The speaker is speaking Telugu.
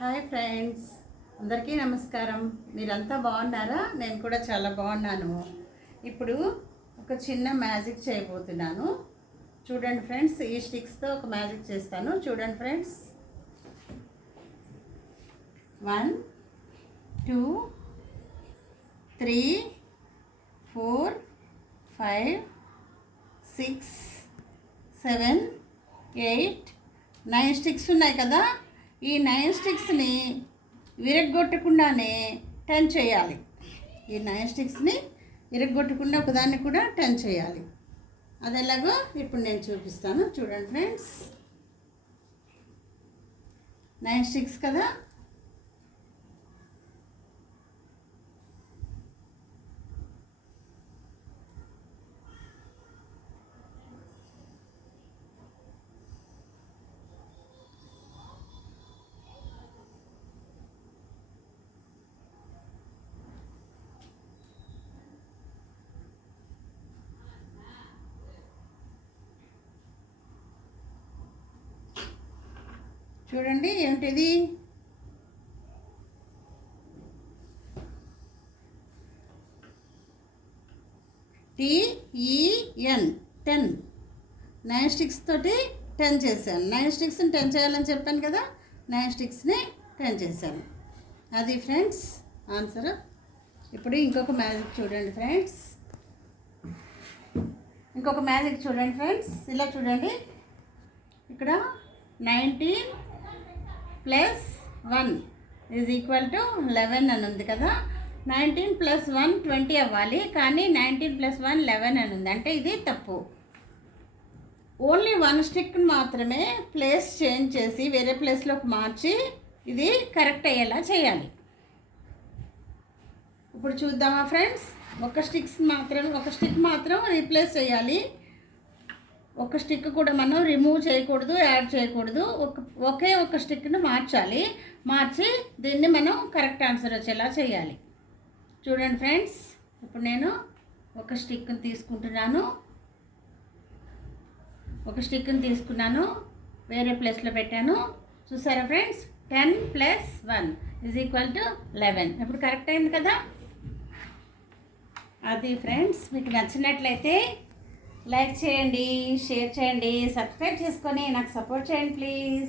హాయ్ ఫ్రెండ్స్, అందరికీ నమస్కారం. మీరంతా బాగున్నారా? నేను కూడా చాలా బాగున్నాను. ఇప్పుడు ఒక చిన్న మ్యాజిక్ చేయబోతున్నాను. చూడండి ఫ్రెండ్స్, ఈ స్టిక్స్తో ఒక మ్యాజిక్ చేస్తాను. చూడండి ఫ్రెండ్స్, 1 2 3 4 5 6 7 8 9 స్టిక్స్ ఉన్నాయి కదా. ఈ 9 స్టిక్స్ని విరగ్గొట్టకుండానే 10 చేయాలి. ఈ 9 స్టిక్స్ని విరగ్గొట్టకుండా ఒకదాన్ని కూడా 10 చేయాలి. అది ఎలాగో ఇప్పుడు నేను చూపిస్తాను. చూడండి ఫ్రెండ్స్, 9 స్టిక్స్ కదా. చూడండి ఏమిటిది, TEN 10. 9 స్టిక్స్ తోటి 10 చేశాను. 9 స్టిక్స్ని 10 చేయాలని చెప్పాను కదా. 9 స్టిక్స్ని 10 చేశాను. అది ఫ్రెండ్స్ ఆన్సర్. ఇప్పుడు ఇంకొక మ్యాజిక్ చూడండి ఫ్రెండ్స్. ఇలా చూడండి. ఇక్కడ 19 + 1 = 11 అని ఉంది కదా. 19 + 1 20 అవ్వాలి, కానీ 19 + 1 11 అని ఉంది. అంటే ఇది తప్పు. ఓన్లీ 1 స్టిక్ మాత్రమే ప్లేస్ చేంజ్ చేసి వేరే ప్లేస్లోకి మార్చి ఇది కరెక్ట్ అయ్యేలా చేయాలి. ఇప్పుడు చూద్దామా ఫ్రెండ్స్. ఒక స్టిక్ మాత్రం రీప్లేస్ చేయాలి. ఒక స్టిక్ కూడా మనం రిమూవ్ చేయకూడదు, యాడ్ చేయకూడదు. ఒక స్టిక్ను మార్చి దీన్ని మనం కరెక్ట్ ఆన్సర్ వచ్చేలా చేయాలి. చూడండి ఫ్రెండ్స్, ఇప్పుడు నేను ఒక స్టిక్ని తీసుకున్నాను, వేరే ప్లేస్లో పెట్టాను. చూసారా ఫ్రెండ్స్, 10 + 1 = 11. ఇప్పుడు కరెక్ట్ అయింది కదా. అది ఫ్రెండ్స్, మీకు నచ్చినట్లయితే లైక్ చేయండి, షేర్ చేయండి, సబ్స్క్రైబ్ చేసుకొని నాకు సపోర్ట్ చేయండి ప్లీజ్.